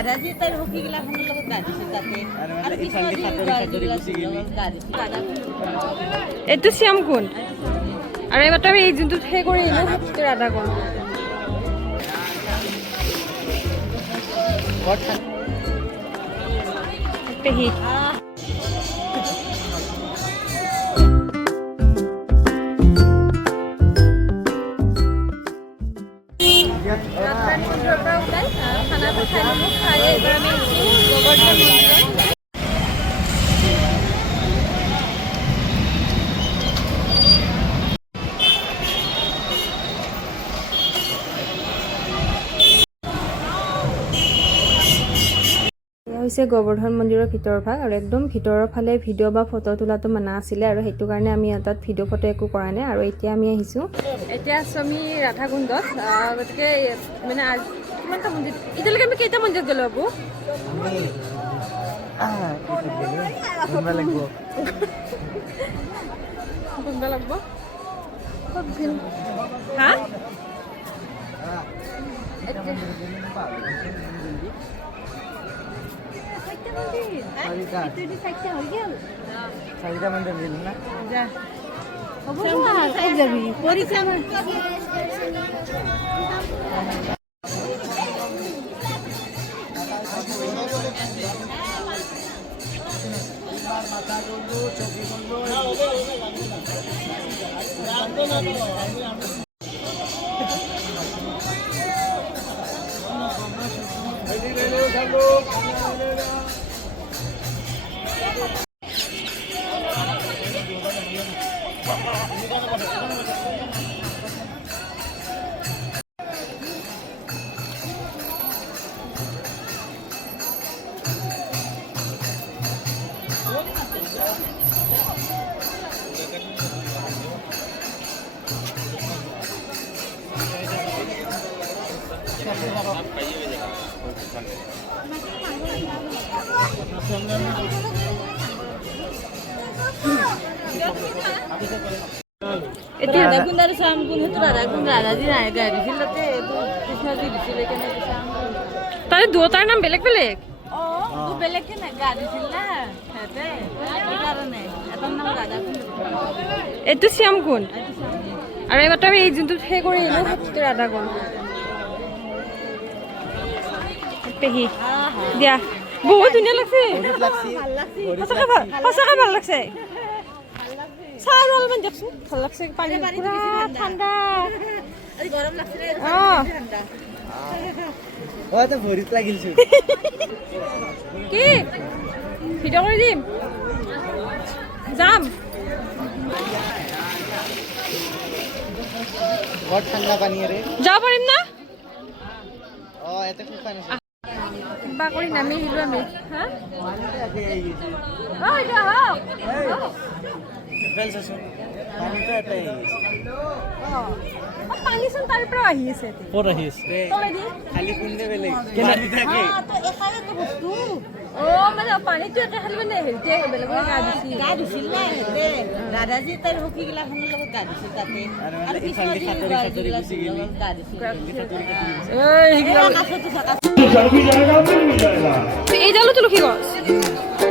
ৰাধাজী তাইৰ সখীগিলাখনৰ লগত গা ধুইছে তাতে আৰু এইটো শ্যাম কোন আৰু এইমাত্ৰ আমি এই যোনটো সেই কৰি আহিলোঁ সেইটো ৰাধা কোন পেহী খানা খাই ল'লোঁ খাই এইবাৰ আমি গোবৰ্ধন মন্দিৰত হৈছে গোবৰ্ধন মন্দিৰৰ ভিতৰৰ ভাগ আৰু একদম ভিতৰৰ ফালে ভিডিঅ' বা ফটো তোলাটো মানা আছিলে আৰু সেইটো কাৰণে আমি তাত ভিডিঅ' ফটো একো কৰা নাই আৰু এতিয়া আমি আহিছোঁ এতিয়া আছোঁ আমি ৰাধাকুণ্ডত গতিকে মানে কিমানটা মন্দিৰ এতিয়ালৈকে আমি কেইটা মন্দিৰত গ'লোঁ বাবু কোনবা লাগব হা চাৰিটা মন্দিৰ দিল না যাবি এতিয়া ৰাধাকুণ্ড আৰু শ্যামকুণ্ড সেইটো ৰাধাকুণ্ড ৰাধাজী নাই গা দিছিল তাতে কৃষ্ণজী দিছিলে কেনে তাৰে দুটাৰ নাম বেলেগ বেলেগ অঁ বেলেগকে নাই গা দিছিল না সিহঁতে সেইকাৰণে এটাৰ নাম ৰাধাকুণ্ড এইটো শ্যাম কোন আৰু এইমাত্ৰ আমি এই যোনটো সেই কৰি আহিলোঁ সেইটো ৰাধা কোন পেহী দিয়া বহুত ধুনীয়া লাগছে সঁচাকৈ ভাল লাগছে চাহ আৰু অলপমান দিয়কচোন ভাল লাগছে পানী পুৰা ঠাণ্ডা গৰম লাগছিলে ভৰিত লাগিলছো কি ভিডিঅ' কৰি দিম যাম বৰ ঠাণ্ডা পানীৰে যাব পাৰিম না ইয়াতে শুকান আছে কিবা কৰি নামি আহিলোঁ আমি হা পানীচোন তাৰ পৰা আহি আছে ক'ত আহি আছে খালি কোনটো বেলেগ মানে পানীটো একে খালি মানে হেৰিতে বেলেগৰ গা দিছিল না সিহঁতে ৰাধাজী তাইৰ সখীগিলাখনৰ লগত গা ধুইছে তাতে আৰু কৃষ্ণজী গা দিছিল এইডালো তুলসী গছ